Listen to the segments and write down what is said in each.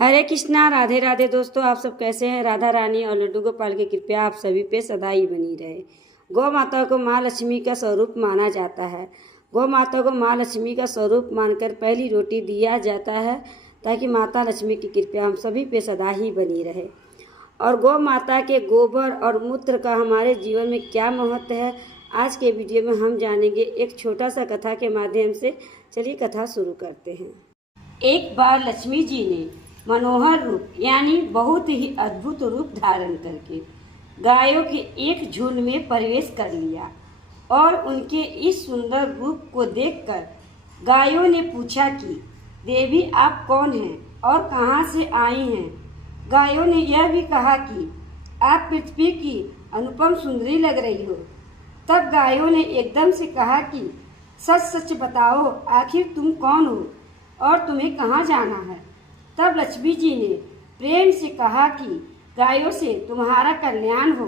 हरे कृष्णा, राधे राधे। दोस्तों, आप सब कैसे हैं? राधा रानी और लड्डू गोपाल की कृपया आप सभी पे सदा ही बनी रहे। गौ माता को माँ लक्ष्मी का स्वरूप माना जाता है। गौ माता को माँ लक्ष्मी का स्वरूप मानकर पहली रोटी दिया जाता है ताकि माता लक्ष्मी की कृपया हम सभी पे सदा ही बनी रहे। और गौ माता के गोबर और मूत्र का हमारे जीवन में क्या महत्व है, आज के वीडियो में हम जानेंगे एक छोटा सा कथा के माध्यम से। चलिए कथा शुरू करते हैं। एक बार लक्ष्मी जी ने मनोहर रूप यानी बहुत ही अद्भुत रूप धारण करके गायों के एक झुंड में प्रवेश कर लिया और उनके इस सुंदर रूप को देखकर गायों ने पूछा कि देवी आप कौन हैं और कहां से आई हैं। गायों ने यह भी कहा कि आप पृथ्वी की अनुपम सुंदरी लग रही हो। तब गायों ने एकदम से कहा कि सच सच बताओ, आखिर तुम कौन हो और तुम्हें कहाँ जाना है। तब लक्ष्मी जी ने प्रेम से कहा कि गायों से तुम्हारा कल्याण हो।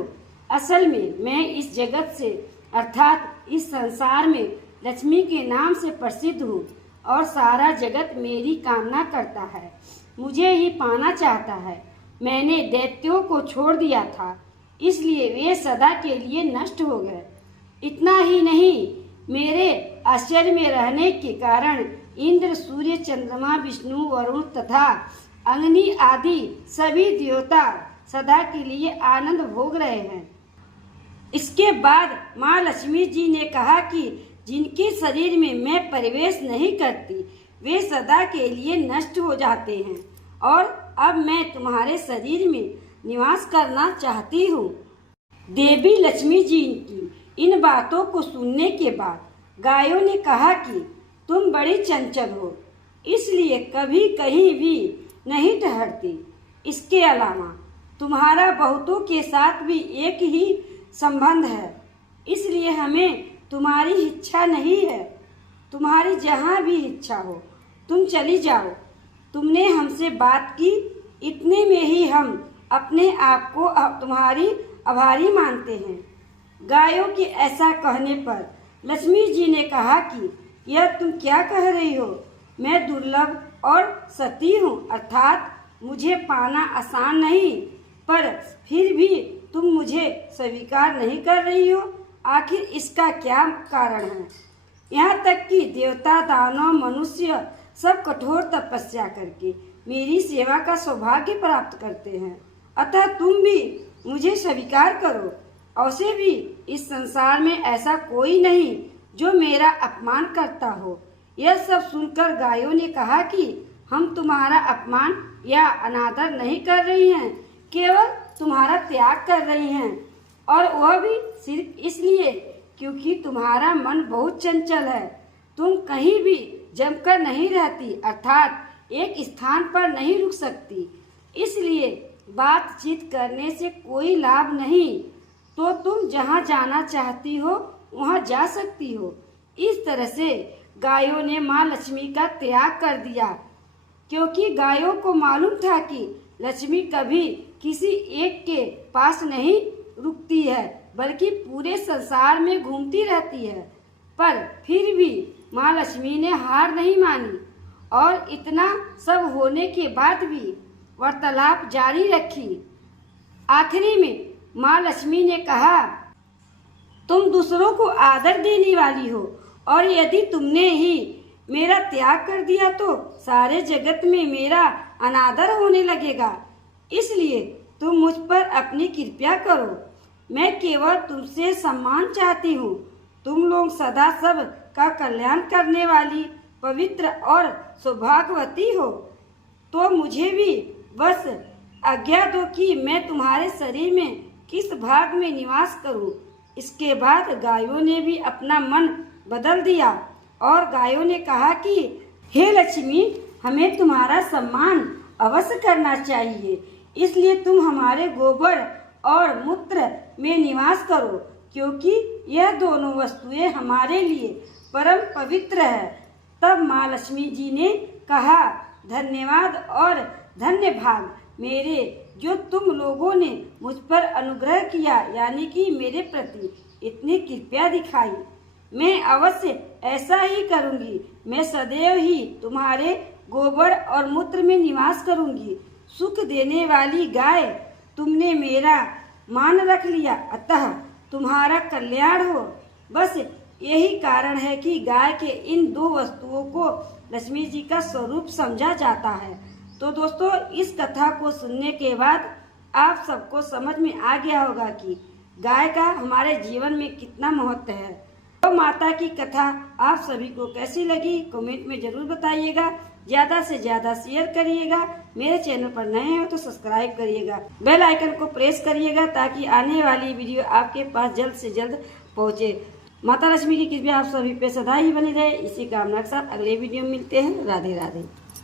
असल में मैं इस जगत से अर्थात इस संसार में लक्ष्मी के नाम से प्रसिद्ध हूँ और सारा जगत मेरी कामना करता है, मुझे ही पाना चाहता है। मैंने दैत्यों को छोड़ दिया था, इसलिए वे सदा के लिए नष्ट हो गए। इतना ही नहीं, मेरे आश्चर्य में रहने के कारण इंद्र, सूर्य, चंद्रमा, विष्णु, वरुण तथा अग्नि आदि सभी देवता सदा के लिए आनंद भोग रहे हैं। इसके बाद माँ लक्ष्मी जी ने कहा कि जिनके शरीर में मैं प्रवेश नहीं करती वे सदा के लिए नष्ट हो जाते हैं और अब मैं तुम्हारे शरीर में निवास करना चाहती हूँ। देवी लक्ष्मी जी की इन बातों को सुनने के बाद गायों ने कहा कि तुम बड़ी चंचल हो, इसलिए कभी कहीं भी नहीं ठहरती। इसके अलावा तुम्हारा बहुतों के साथ भी एक ही संबंध है, इसलिए हमें तुम्हारी इच्छा नहीं है। तुम्हारी जहाँ भी इच्छा हो तुम चली जाओ। तुमने हमसे बात की, इतने में ही हम अपने आप को तुम्हारी आभारी मानते हैं। गायों के ऐसा कहने पर लक्ष्मी जी ने कहा कि यह तुम क्या कह रही हो? मैं दुर्लभ और सती हूँ, अर्थात मुझे पाना आसान नहीं, पर फिर भी तुम मुझे स्वीकार नहीं कर रही हो। आखिर इसका क्या कारण है? यहाँ तक कि देवता, दानव, मनुष्य सब कठोर तपस्या करके मेरी सेवा का सौभाग्य प्राप्त करते हैं, अतः तुम भी मुझे स्वीकार करो। वैसे भी इस संसार में ऐसा कोई नहीं जो मेरा अपमान करता हो। यह सब सुनकर गायों ने कहा कि हम तुम्हारा अपमान या अनादर नहीं कर रही हैं, केवल तुम्हारा त्याग कर रही हैं, और वह भी सिर्फ इसलिए क्योंकि तुम्हारा मन बहुत चंचल है। तुम कहीं भी जमकर नहीं रहती, अर्थात एक स्थान पर नहीं रुक सकती, इसलिए बातचीत करने से कोई लाभ नहीं। तो तुम जहाँ जाना चाहती हो वहाँ जा सकती हो। इस तरह से गायों ने माँ लक्ष्मी का त्याग कर दिया, क्योंकि गायों को मालूम था कि लक्ष्मी कभी किसी एक के पास नहीं रुकती है, बल्कि पूरे संसार में घूमती रहती है। पर फिर भी माँ लक्ष्मी ने हार नहीं मानी और इतना सब होने के बाद भी वार्तालाप जारी रखी। आखिरी में माँ लक्ष्मी ने कहा, तुम दूसरों को आदर देने वाली हो और यदि तुमने ही मेरा त्याग कर दिया तो सारे जगत में मेरा अनादर होने लगेगा। इसलिए तुम मुझ पर अपनी कृपा करो। मैं केवल तुमसे सम्मान चाहती हूँ। तुम लोग सदा सब का कल्याण करने वाली पवित्र और सौभाग्यवती हो, तो मुझे भी बस आज्ञा दो कि मैं तुम्हारे शरीर में किस भाग में निवास करूं। इसके बाद गायों ने भी अपना मन बदल दिया और गायों ने कहा कि हे लक्ष्मी, हमें तुम्हारा सम्मान अवश्य करना चाहिए, इसलिए तुम हमारे गोबर और मूत्र में निवास करो, क्योंकि यह दोनों वस्तुएं हमारे लिए परम पवित्र है। तब माँ लक्ष्मी जी ने कहा, धन्यवाद और धन्य भाग मेरे, जो तुम लोगों ने मुझ पर अनुग्रह किया, यानी कि मेरे प्रति इतनी कृपया दिखाई। मैं अवश्य ऐसा ही करूंगी। मैं सदैव ही तुम्हारे गोबर और मूत्र में निवास करूंगी। सुख देने वाली गाय, तुमने मेरा मान रख लिया, अतः तुम्हारा कल्याण हो। बस यही कारण है कि गाय के इन दो वस्तुओं को लक्ष्मी जी का स्वरूप समझा जाता है। तो दोस्तों, इस कथा को सुनने के बाद आप सबको समझ में आ गया होगा कि गाय का हमारे जीवन में कितना महत्व है। गौ माता की कथा आप सभी को कैसी लगी कमेंट में जरूर बताइएगा। ज्यादा से ज्यादा शेयर करिएगा। मेरे चैनल पर नए हो तो सब्सक्राइब करिएगा, बेल आइकन को प्रेस करिएगा ताकि आने वाली वीडियो आपके पास जल्द से जल्द पहुंचे। माता लक्ष्मी की कृपा आप सभी पे सदा ही बनी रहे। इसी कामना के साथ अगले वीडियो में मिलते हैं। राधे राधे।